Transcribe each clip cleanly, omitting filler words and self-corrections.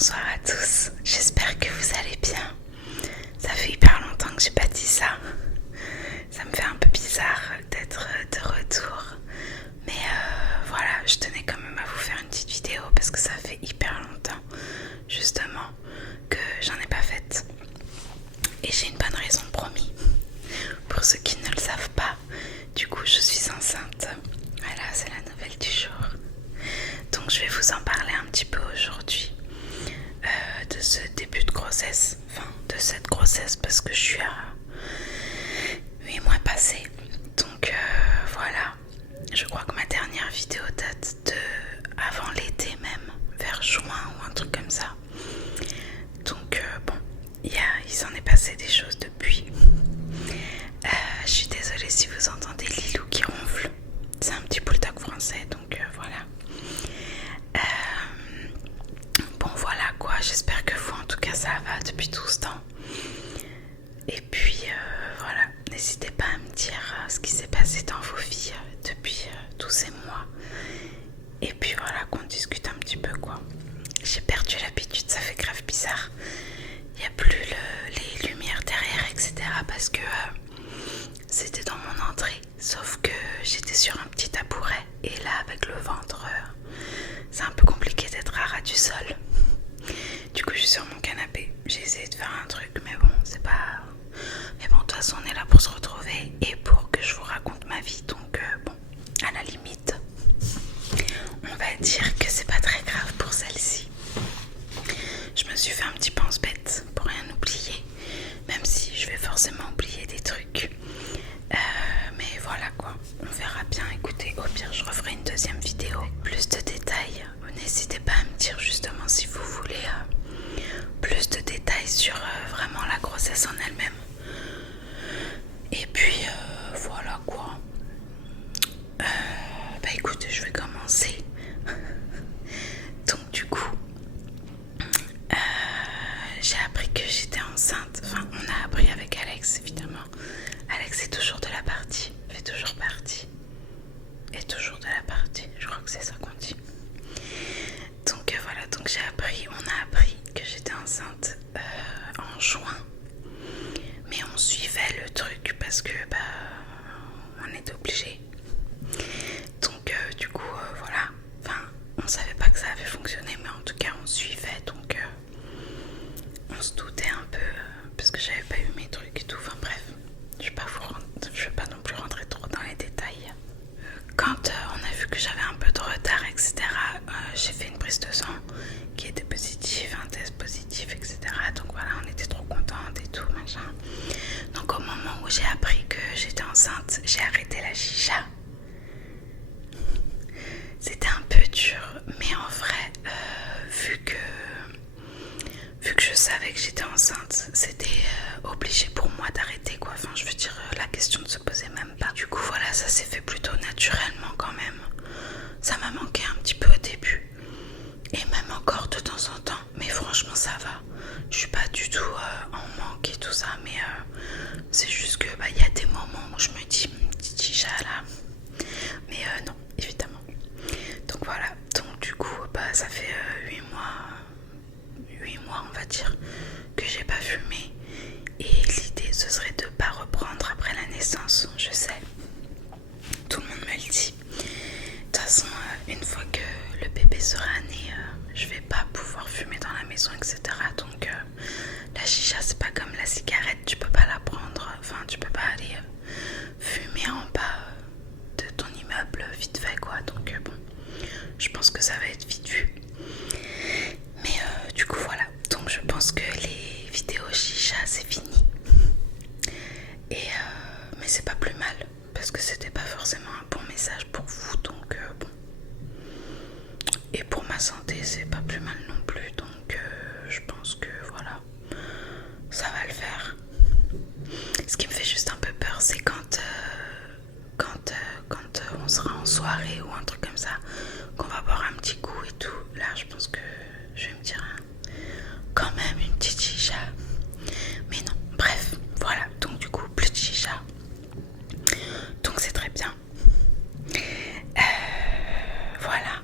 Bonsoir à tous, j'espère que vous allez bien. Ça fait hyper longtemps que j'ai pas dit ça. Ça me fait un peu bizarre d'être de retour. Mais voilà, je tenais quand même à vous faire une petite vidéo parce que ça fait hyper longtemps, justement, que j'en ai pas faite. Et j'ai une bonne raison, promis. Pour ceux qui ne le savent pas, du coup je suis enceinte. Voilà, c'est la nouvelle du jour. Donc je vais vous en parler un petit peu aujourd'hui. De ce début de grossesse, enfin de cette grossesse parce que je suis à 8 mois passés. Donc voilà, je crois que ma dernière vidéo date de avant l'été même, vers juin ou un truc comme ça. Donc bon, il s'en est passé des choses depuis. Je suis désolée si vous entendez Lilou qui ronfle. C'est un petit bulldog français, donc voilà. Bon voilà quoi, j'espère que vous en tout cas ça va depuis tout ce temps. Et puis voilà, n'hésitez pas à me dire ce qui s'est passé dans vos vies depuis tous ces mois. Et puis voilà, qu'on discute un petit peu quoi. J'ai perdu l'habitude, ça fait grave bizarre. Il n'y a plus les lumières derrière, etc. Parce que c'était dans mon entrée. Sauf que j'étais sur un petit tabouret. Et là avec le ventre, c'est un peu compliqué d'être à ras du sol. Du coup je suis sur mon canapé. J'ai essayé de faire un truc mais bon c'est pas... Mais bon de toute façon on est là pour se retrouver et pour que je vous raconte ma vie. Donc bon, à la limite on va dire que c'est pas très grave pour celle-ci. Je me suis fait un petit pense-bête pour rien oublier. Même si je vais forcément oublier des trucs. Mais voilà quoi, on verra bien. Écoutez, au pire je referai une deuxième vidéo avec plus de détails. N'hésitez pas à me dire justement si vous voulez plus de détails sur vraiment la grossesse en elle-même. Et puis voilà quoi. Bah écoute, je vais commencer. Donc du coup j'ai appris que j'étais enceinte. Enfin on a appris avec Alex évidemment. Alex est toujours de la partie, fait toujours partie. Et toujours de la partie, je crois que c'est ça qu'on dit. Donc voilà, donc on a appris que j'étais enceinte en juin. Mais on suivait le truc parce que on était obligé. Donc du coup voilà, enfin on savait pas que ça avait fonctionné, mais en tout cas on suivait. Donc on se doutait un peu parce que j'avais pas eu mes trucs et tout. Enfin bref, je vais pas non plus rentrer trop dans les détails. Quand on a vu que j'avais un peu de retard, etc., j'ai fait une prise de sang qui était positive, un test positif, etc. Donc voilà, on était trop contentes et tout, machin. Donc au moment où j'ai appris que j'étais enceinte, j'ai arrêté la chicha. C'était un peu dur, mais en vrai, vu que je savais que j'étais enceinte, c'était obligé pour moi d'arrêter quoi. Enfin, je veux dire, la question ne se posait même pas. Du coup, voilà, ça s'est fait plutôt naturellement quand même. Ça m'a manqué un petit peu au début. Et même encore de temps en temps. Mais franchement, ça va. Je suis pas du tout en manque et tout ça. Mais c'est juste que y a des moments où je me dis, petite chicha là. Mais non, évidemment. Donc voilà. Donc du coup, ça fait 8 mois, on va dire, que j'ai pas fumé. Et l'idée, ce serait de pas reprendre après la naissance. Je sais. Tout le monde me le dit. De toute façon, une fois que le bébé sera né, je vais pas pouvoir fumer dans la maison, etc. Donc la chicha, c'est pas comme la cigarette, tu peux pas la prendre. Enfin, tu peux pas aller fumer en bas de ton immeuble vite fait quoi. Donc bon, je pense que ça va être vite vu. Mais du coup voilà. Donc je pense que les vidéos chicha c'est fini. Et mais c'est pas plus mal parce que c'était pas forcément un bon message pour vous. Donc bon. Et pour ma santé c'est pas plus mal non plus. Donc je pense que voilà, ça va le faire. Ce qui me fait juste un peu peur c'est quand on sera en soirée ou un truc comme ça, qu'on va boire un petit coup et tout. Là je pense que je vais me dire quand même une petite chicha. Mais non, bref, voilà. Donc du coup plus de chicha. Donc c'est très bien. Voilà.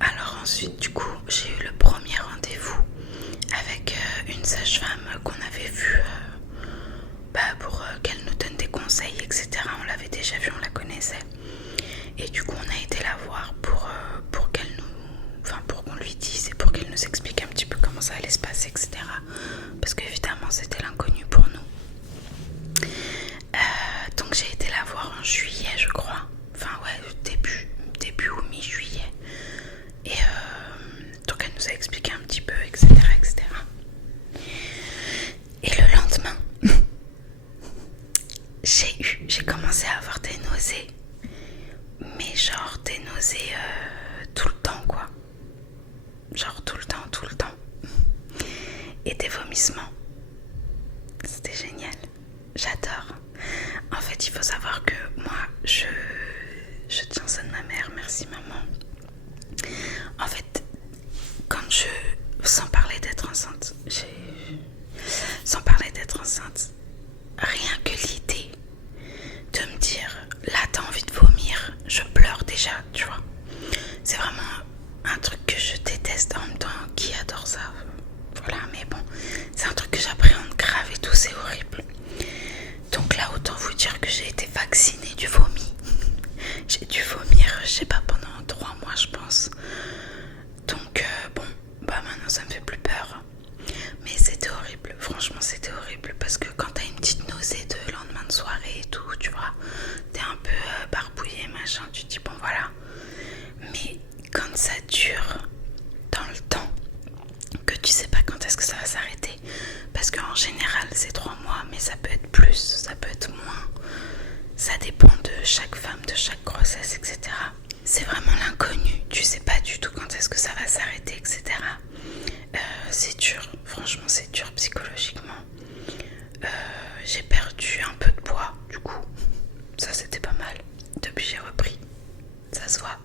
Alors ensuite du coup j'ai eu le premier rendez-vous nous a expliqué un petit peu, etc. etc. Et le lendemain, j'ai commencé à avoir des nausées. Mais genre des nausées tout le temps quoi. Genre tout le temps. Et des vomissements. C'était génial. J'adore. En fait, il faut savoir que moi, je tiens ça de ma mère. Merci maman. En fait, sans parler d'être enceinte, rien que l'idée de me dire, là t'as envie de vomir, je pleure déjà, tu vois. C'est vraiment un truc que je déteste. En même temps, qui adore ça? Voilà, mais bon, c'est un truc que j'appréhende grave et tout, c'est horrible. Donc là, autant vous dire que j'ai été vaccinée du vomi. J'ai dû vomir, je sais pas, pendant 3 mois, je pense. Donc bon, bah maintenant ça me fait plus peur. Mais c'était horrible, franchement c'était horrible. Parce que quand t'as une petite nausée de lendemain de soirée et tout, tu vois, t'es un peu barbouillé, machin, tu te dis bon voilà. Mais quand ça dure dans le temps, que tu sais pas quand est-ce que ça va s'arrêter, parce qu'en général c'est 3 mois, mais ça peut être plus, ça peut être moins, ça dépend de chaque femme, de chaque grossesse, etc. C'est vraiment l'inconnu, tu sais pas du tout quand est-ce que ça va s'arrêter, etc. C'est dur, franchement c'est dur psychologiquement. J'ai perdu un peu de poids du coup, ça c'était pas mal, depuis j'ai repris, ça se voit.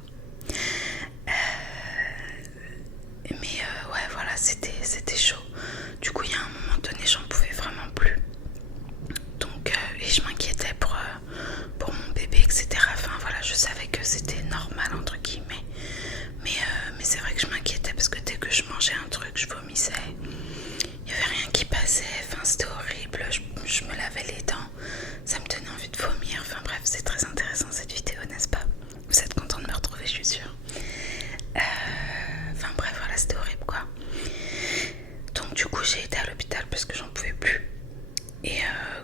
Mais ouais voilà, c'était chaud. Du coup il y a un moment donné j'en pouvais vraiment plus. Donc et je m'inquiétais pour mon bébé, etc. Enfin voilà, je savais que c'était normal entre guillemets. Mais c'est vrai que je m'inquiétais parce que dès que je mangeais un truc, je vomissais. Il n'y avait rien qui passait, enfin c'était horrible. Je me lavais les dents, ça me donnait envie de vomir. Enfin bref, c'est très intéressant cette vidéo, n'est-ce pas? Vous êtes content de me retrouver, je suis sûre. Enfin bref, voilà, c'était horrible quoi. Donc du coup j'ai été à l'hôpital parce que j'en pouvais plus. Et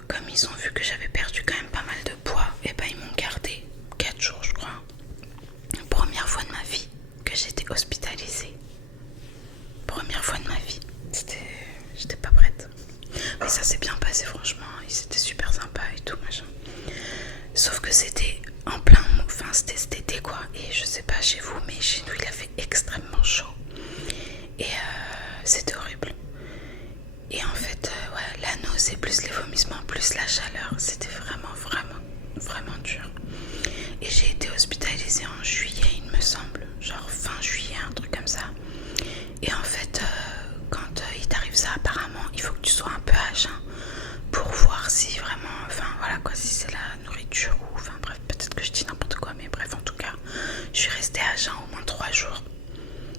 comme ils ont vu que j'avais perdu quand même pas mal de poids, et ben ils m'ont gardé 4 jours je crois. Première fois de ma vie que j'étais hospitalisée. Première fois de ma vie. J'étais pas prête. Mais ça s'est bien passé franchement. Ils étaient super sympas et tout machin. Sauf que c'était en plein, enfin c'était cet été quoi. Et je sais pas chez vous, mais chez nous il a fait extrêmement chaud. Et c'était horrible. Et en fait, ouais, la nausée plus les vomissements plus la chaleur, c'était vraiment dur. Et j'ai été hospitalisée en juillet, il me semble, genre fin juillet, un truc comme ça. Et en fait, quand il t'arrive ça, apparemment, il faut que tu sois un peu à jeun pour voir si vraiment, enfin voilà quoi, si c'est la nourriture ou, enfin bref, peut-être que je dis n'importe quoi, mais bref, en tout cas, je suis restée à jeun au moins 3 jours.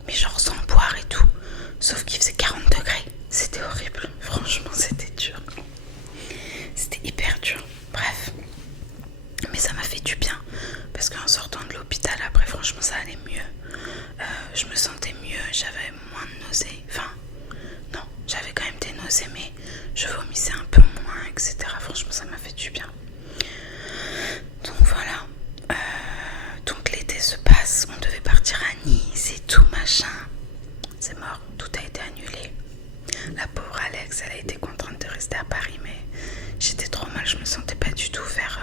Mais genre sans boire et tout, sauf qu'il faisait 40 degrés. C'était horrible, franchement c'était dur. C'était hyper dur, bref. Mais ça m'a fait du bien, parce qu'en sortant de l'hôpital, après franchement ça allait mieux. Je me sentais mieux, j'avais moins de nausées. Enfin, non, j'avais quand même des nausées, mais je vomissais un peu moins, etc. Franchement ça m'a fait du bien. Donc voilà. Donc l'été se passe, on devait partir à Nice et tout machin. C'est mort, tout a été annulé. La pauvre Alex, elle a été contrainte de rester à Paris, mais j'étais trop mal, je me sentais pas du tout faire,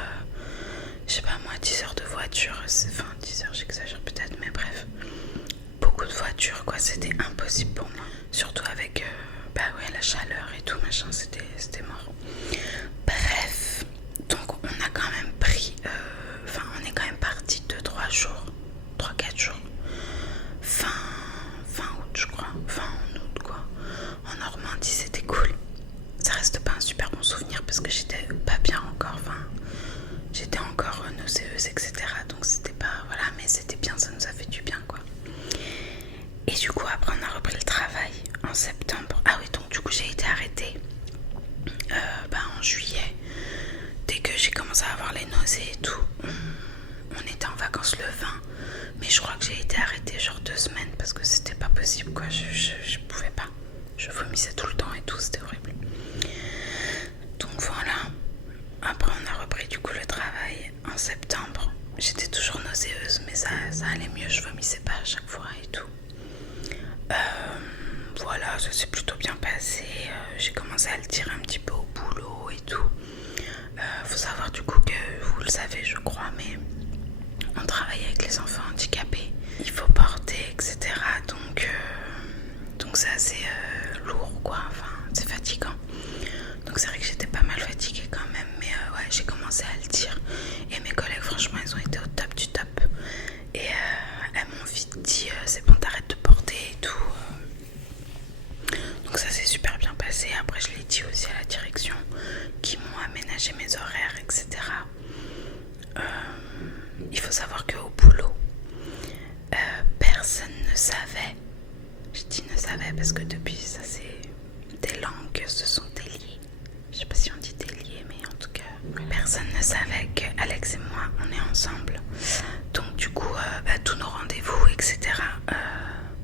je sais pas moi, 10 heures de voiture. Enfin, 10 heures, j'exagère peut-être, mais bref. Beaucoup de voitures, quoi, c'était impossible pour moi. Surtout avec, bah ouais, la chaleur et tout, machin, c'était mort. Bref, donc on a quand même pris, enfin, on est quand même parti 2-3 jours, 3-4 jours. Fin août, je crois, en août, quoi. En Normandie, c'était cool. Ça reste pas un super bon souvenir parce que j'étais pas bien encore, enfin, j'étais encore nauséeuse, etc. Donc c'était pas, voilà, mais c'était bien, ça nous a fait du bien, quoi. Et du coup, après, on a repris le travail en septembre. Ah oui, donc du coup, j'ai été arrêtée en juillet. Dès que j'ai commencé à avoir les nausées et tout, on était en vacances le 20. Mais je crois que j'ai été arrêtée genre 2 semaines parce que c'était pas possible, quoi. Je pouvais pas. Je vomissais tout le temps et tout, c'était horrible. Donc voilà. Après, on a repris du coup le travail en septembre. J'étais toujours nauséeuse, mais ça allait mieux. Je vomissais pas à chaque fois et tout. voilà, ça s'est plutôt bien passé. J'ai commencé à le dire un petit peu au boulot et tout. Faut savoir du coup que vous le savez, je crois, mais on travaille avec les enfants handicapés. Il faut porter, etc. Donc c'est assez lourd, quoi. Enfin, c'est fatigant. Donc c'est vrai que j'étais pas mal fatiguée quand même, mais ouais, j'ai commencé à le dire. Et mes collègues, franchement, ils ont été au top du top. Et elles m'ont vite dit, c'est bon, t'arrêtes de porter et tout. Donc ça s'est super bien passé. Après, je l'ai dit aussi à la direction qui m'ont aménagé mes horaires, etc. Il faut savoir qu'au boulot, personne ne savait. Je dis ne savait parce que depuis, ça c'est des langues se sont déliées. Je sais pas si on dit déliées, mais en tout cas, personne ne savait que Alex et moi, on est ensemble. Donc du coup, tous nos rendez-vous, etc.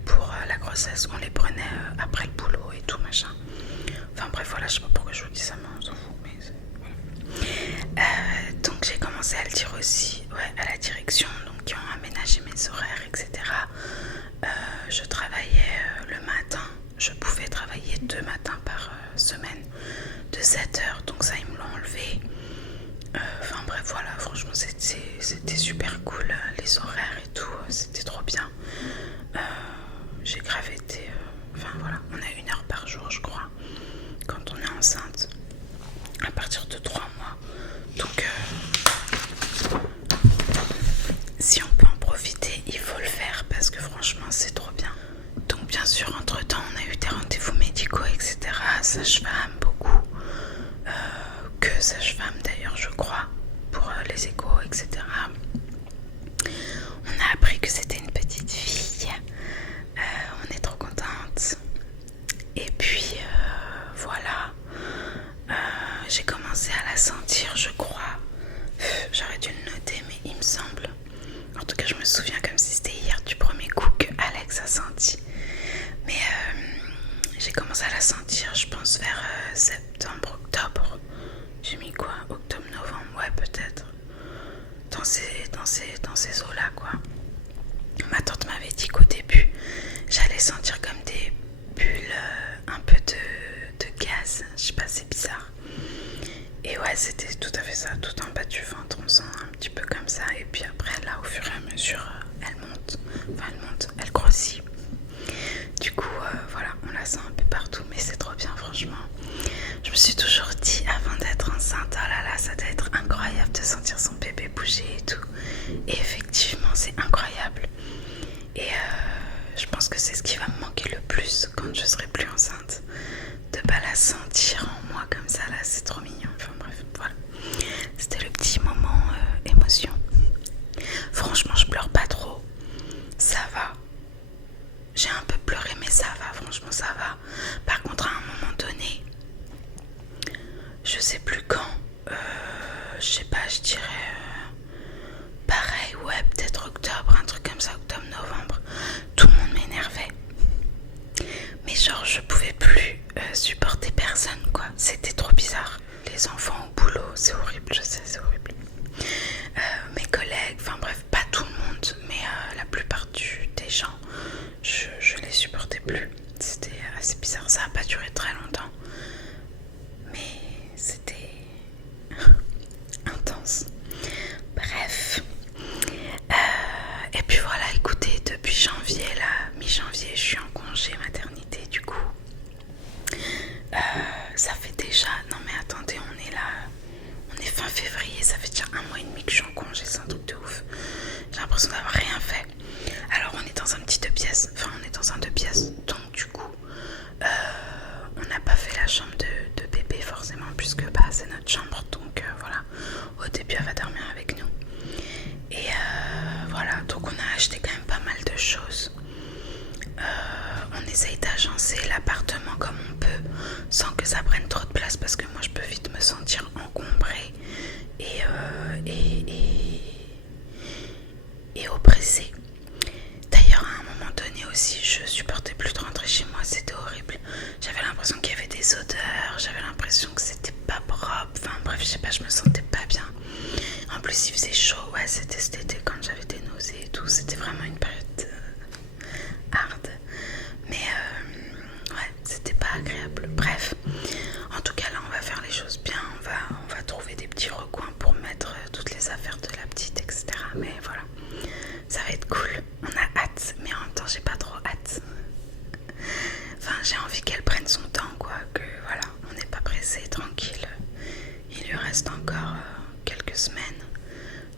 Pour la grossesse, on les prenait après le boulot et tout machin. Enfin bref, voilà, je sais pas pourquoi je vous dis ça, mais on s'en fout. Mais voilà. Donc j'ai commencé à le dire aussi, ouais, à la direction, donc qui ont aménagé mes horaires, etc. Je travaillais le matin, je pouvais travailler 2 matins par semaine de 7h, donc ça ils me l'ont enlevé. Enfin bref, voilà, franchement c'était super cool, les horaires et tout, c'était trop bien. J'ai grave été, enfin voilà, on a 1 heure par jour je crois, quand on est enceinte, à partir de 3 mois. Donc si on peut en profiter, il faut le faire parce que franchement c'est trop bien. Donc bien sûr, entre temps on a eu des rendez-vous médicaux, etc. Sage-femme, beaucoup, que sage-femme d'ailleurs je crois, pour les échos, etc. On a appris que c'était une petite fille. On est trop contente. Et puis voilà, j'ai commencé à la sentir, je crois. J'aurais dû le noter, mais il me semble. En tout cas, je me souviens comme si c'était hier du premier coup que Alex a senti. Mais j'ai commencé à la sentir, je pense, vers septembre, octobre. J'ai mis quoi? Octobre, novembre, ouais, peut-être. Dans ces eaux-là, quoi. Ma tante m'avait dit qu'au début, j'allais sentir comme des bulles, un peu de gaz. Je sais pas, c'est bizarre. Et ouais, c'était tout à fait ça. Tout en bas du ventre, on sent un petit peu comme ça. Et puis après, là, au fur et à mesure, elle monte. Enfin, elle grossit. Du coup, voilà, on la sent un peu partout. Mais c'est trop bien, franchement. Je me suis toujours dit, avant d'être enceinte, oh là là, ça doit être incroyable de sentir son bébé bouger et tout. Et effectivement, c'est incroyable. Et je pense que c'est ce qui va me manquer le plus quand je serai plus enceinte. De pas la sentir en moi comme ça, là, c'est trop mignon. Enfin bref, voilà. C'était le petit moment émotion. Franchement, je pleure pas trop. Ça va. J'ai un peu pleuré, mais ça va, franchement, ça va. Par contre, à un moment donné, je sais plus quand, je sais pas, je dirais pareil, ouais, peut-être octobre, un truc comme ça, octobre, novembre, tout le monde m'énervait. Mais genre, je pouvais plus supporter personne, quoi. C'était trop bizarre. Les enfants au boulot, c'est horrible, je sais, c'est horrible. Mes collègues, enfin bref, pas tout le monde, mais la plupart des gens, je les supportais plus. C'était assez bizarre, ça a pas duré très longtemps. Mais c'était intense. Bref. Et puis voilà, écoutez, depuis janvier, là, mi-janvier, je suis en congé maternité, du coup. Ça fait déjà, non mais attendez, on est là, on est fin février, ça fait déjà 1 mois et demi que je suis en congé, c'est un truc de ouf. J'ai l'impression d'avoir rien fait. Alors on est dans un petit 2 pièces, enfin on est dans un 2 pièces, donc du coup, on n'a pas fait la chambre de bébé forcément, puisque bah, c'est notre chambre, donc voilà, au début elle va dormir avec nous. Et voilà, donc on a acheté quand même pas mal de choses. On essaye d'agencer l'appartement comme on peut, sans que ça prenne trop de place, parce que moi je peux vite me sentir encombrée et oppressée. D'ailleurs, à un moment donné aussi, je supportais plus de rentrer chez moi, c'était horrible. J'avais l'impression qu'il y avait des odeurs, j'avais l'impression que c'était pas propre. Enfin bref, je sais pas, je me sentais pas bien. En plus, il faisait chaud, ouais, c'était cet été quand j'avais des nausées et tout. C'était vraiment une période hard. Mais ouais, Bref, en tout cas là on va faire les choses bien, on va trouver des petits recoins pour mettre toutes les affaires de la petite, etc. Mais voilà, ça va être cool, on a hâte, mais en même temps j'ai pas trop hâte. Enfin j'ai envie qu'elle prenne son temps quoi, que voilà, on n'est pas pressé, tranquille. Il lui reste encore quelques semaines,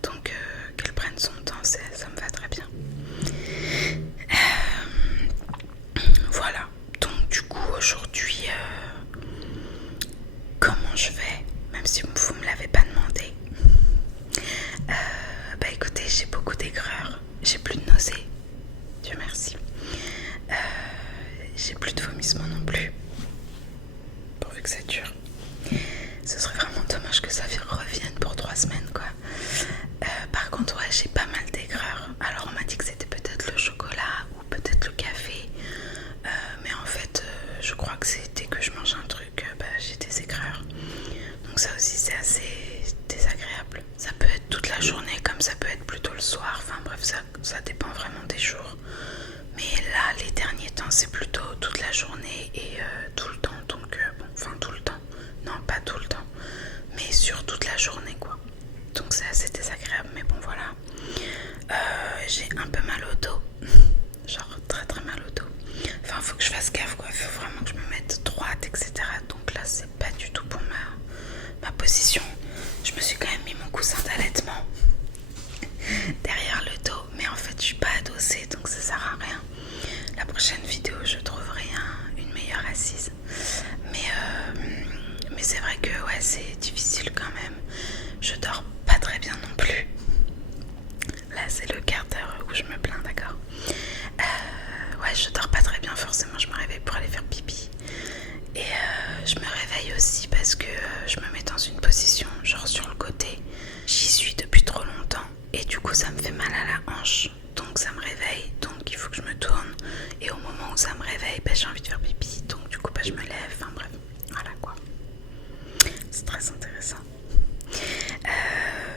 donc qu'elle prenne son temps, ça me va très bien. Voilà, donc du coup aujourd'hui, comment je vais, même si vous me l'avez pas demandé. Bah écoutez, j'ai beaucoup d'aigreur, j'ai plus de nausées, Dieu merci. J'ai plus de vomissements non plus, pourvu que ça dure. Ce serait vraiment dommage que ça revienne pour 3 semaines quoi. Par contre ouais, j'ai pas mal d'aigreur. Alors on m'a dit que c'était peut-être le chocolat ou peut-être le café, mais en fait je crois que c'était que je mange un truc, j'ai des aigreurs. Donc ça aussi c'est assez désagréable. Ça peut être toute la journée comme ça peut être plutôt le soir. Enfin bref, ça dépend vraiment des jours. Mais là les derniers temps c'est plutôt toute la journée et tout le temps. Donc bon, enfin tout le temps. Non, pas tout le temps, mais sur toute la journée quoi. Donc c'est assez désagréable, mais bon voilà. J'ai un peu mal au dos, genre très très mal au dos. Enfin faut que je fasse gaffe quoi, faut vraiment que je me mette droite, etc. Donc là c'est pas du tout pour ma position. Je me suis quand même mis mon coussin d'allaitement derrière le dos, mais en fait je suis pas adossée donc ça sert à rien. La prochaine vidéo je trouverai une meilleure assise. Mais c'est vrai que ouais c'est difficile quand même. Je dors pas très bien non plus. Là c'est le quart d'heure où je me plains, d'accord. Ouais je dors pas très bien, forcément je me réveille pour aller faire pipi. Et je me réveille aussi parce que je me mets dans une position genre sur le côté. J'y suis depuis trop longtemps et du coup ça me fait mal à la hanche. Donc ça me réveille, donc il faut que je me tourne. Et au moment où ça me réveille, j'ai envie de faire pipi. Donc du coup je me lève, enfin bref, voilà quoi. C'est très intéressant.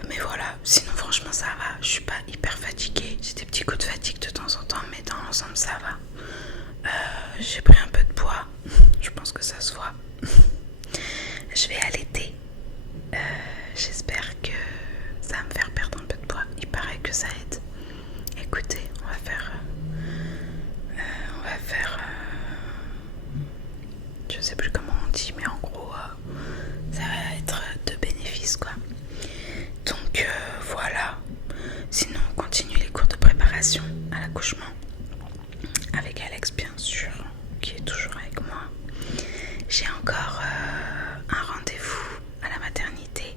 Mais voilà, sinon franchement ça va. Je suis pas hyper fatiguée. J'ai des petits coups de fatigue de temps en temps, mais dans l'ensemble ça va. J'ai pris un peu de poids. Je pense que ça se voit. Je vais allaiter. J'espère que ça va me faire perdre un peu de poids. Il paraît que ça aide. Écoutez, on va faire je sais plus comment on dit, mais en gros ça va être de bénéfice quoi. Donc voilà. Sinon on continue les cours de préparation à l'accouchement avec Alex bien sûr, qui est toujours avec moi. J'ai encore un rendez-vous à la maternité,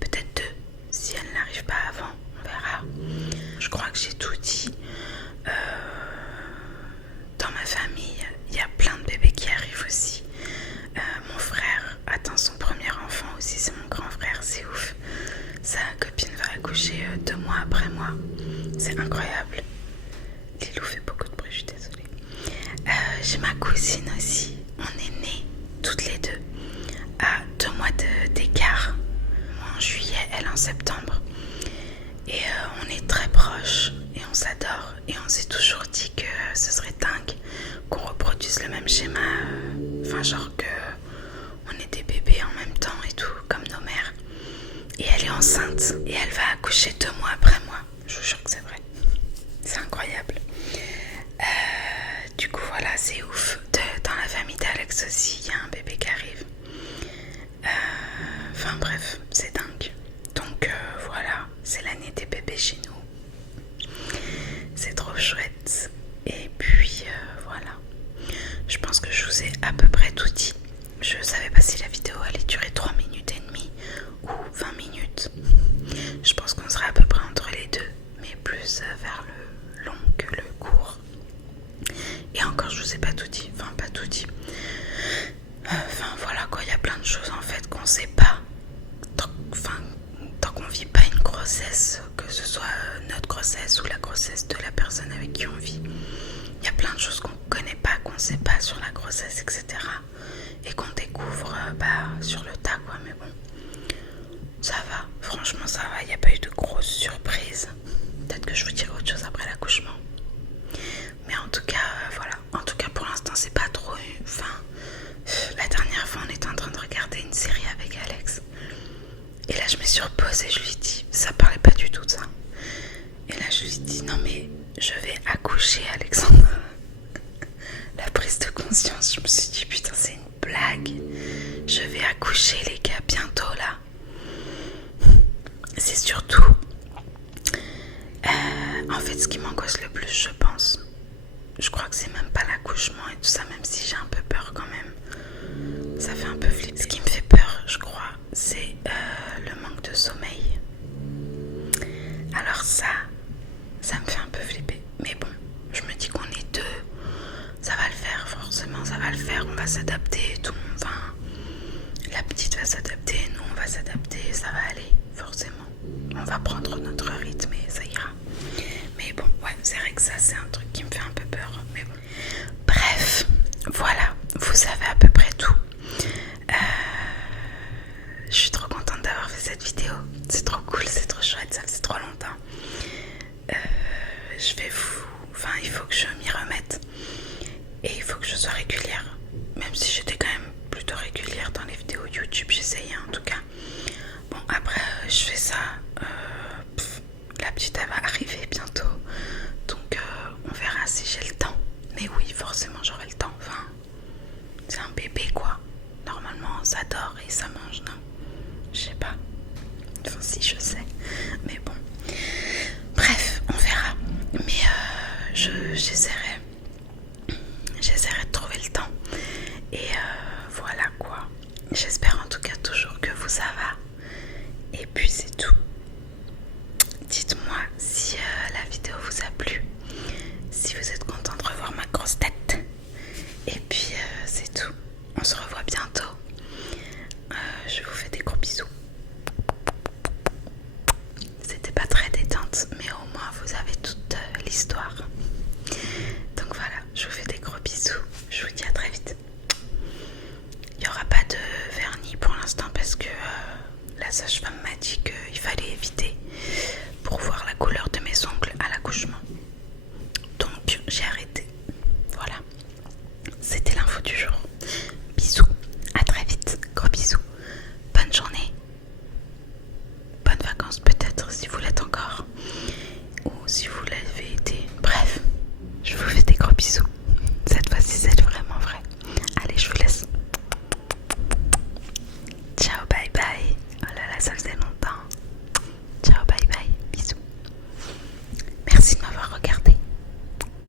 peut-être 2 si elle n'arrive pas avant, on verra. Je crois que j'ai tout dit. Dans ma famille il y a plein de bébés qui arrivent aussi. Mon frère attend son premier enfant aussi, c'est mon grand frère, c'est ouf. Sa copine va accoucher 2 mois après moi, c'est incroyable. Lilou fait beaucoup de bruit, je suis désolée. J'ai ma cousine aussi, on est nés toutes les deux à 2 mois d'écart. Moi en juillet, elle en septembre. Et on est très proches et on s'adore. Et on s'est toujours dit que ce serait dingue qu'on reproduise le même schéma. Enfin genre que on est des bébés en même temps et tout, comme nos mères. Et elle est enceinte et elle va accoucher 2 mois après moi. Je vous jure que c'est vrai. C'est incroyable. Du coup voilà, c'est ouf. Dans la famille d'Alex aussi, il y a un bébé qui arrive. Enfin bref, c'est dingue. Donc voilà, c'est l'année des bébés chez nous. C'est trop chouette. Et puis voilà. Je pense que je vous ai à peu près tout dit. Je savais pas si la vidéo allait durer 3 minutes et demie ou 20 minutes. Je pense qu'on sera à peu près entre les deux, mais plus vers le long que le court. Et encore, je vous ai pas tout dit. Enfin, pas tout dit. Enfin, voilà quoi, il y a plein de choses en fait qu'on sait pas. Tant qu'on vit pas une grossesse, que ce soit notre grossesse ou la grossesse de la personne avec qui on vit, il y a plein de choses qu'on connaît pas, qu'on sait pas sur la grossesse, etc. Et qu'on découvre sur le tas quoi, mais bon, ça va, franchement ça va, il n'y a pas eu de grosses surprises. Peut-être que je vous dirai autre chose après l'accouchement. Mais en tout cas, voilà, en tout cas pour l'instant c'est pas trop, enfin, la dernière conscience. Je me suis dit putain, c'est une blague. Je vais accoucher les gars bientôt là. C'est surtout en fait ce qui m'angoisse le plus, je pense. Je crois que c'est même pas l'accouchement et tout ça, même si j'ai un peu peur quand même. Ça fait un peu flipper. Ce qui me fait peur, je crois, c'est le manque de sommeil. Alors ça me fait un peu flipper. Mais bon, je me dis qu'on est deux. Ça va le faire, forcément, ça va le faire. On va s'adapter, tout. Enfin, la petite va s'adapter, nous on va s'adapter, ça va aller, forcément. On va prendre notre rythme et ça ira. Mais bon, ouais, c'est vrai que ça, c'est un truc qui me fait un peu peur. Mais bon. Bref, voilà, vous savez à peu près tout. Je suis trop contente d'avoir fait cette vidéo. C'est trop cool, c'est trop chouette, ça faisait trop longtemps. Enfin, il faut que je m'y remette. Et il faut que je sois régulière. Même si j'étais quand même plutôt régulière dans les vidéos YouTube, j'essayais en tout cas. Bon, après, je fais ça. La petite, elle va arriver bientôt. Donc, on verra si j'ai le temps. Mais oui, forcément, j'aurai le temps. Enfin, c'est un bébé, quoi. Normalement, ça dort et ça mange, non? Je sais pas. Enfin, si, je sais. Mais bon. Bref, on verra. Mais j'essaierai de trouver le temps. Et voilà, quoi. J'espère en tout cas toujours que vous, ça va. Et puis, c'est tout. Dites-moi si la vidéo vous a plu, si vous êtes content de revoir ma grosse tête. Et puis c'est tout. On se revoit bientôt. Je vous fais des gros bisous. C'était pas très détente, mais au moins vous avez toute l'histoire. Donc voilà, je vous fais des gros bisous. Je vous dis à très vite. Il n'y aura pas de vernis pour l'instant parce que la sage-femme m'a dit qu'il fallait éviter pour voir la couleur de mes ongles à l'accouchement. Donc j'ai arrêté. Voilà. C'était l'info du jour. Bisous. À très vite. Gros bisous. Bonne journée. Bonnes vacances peut-être.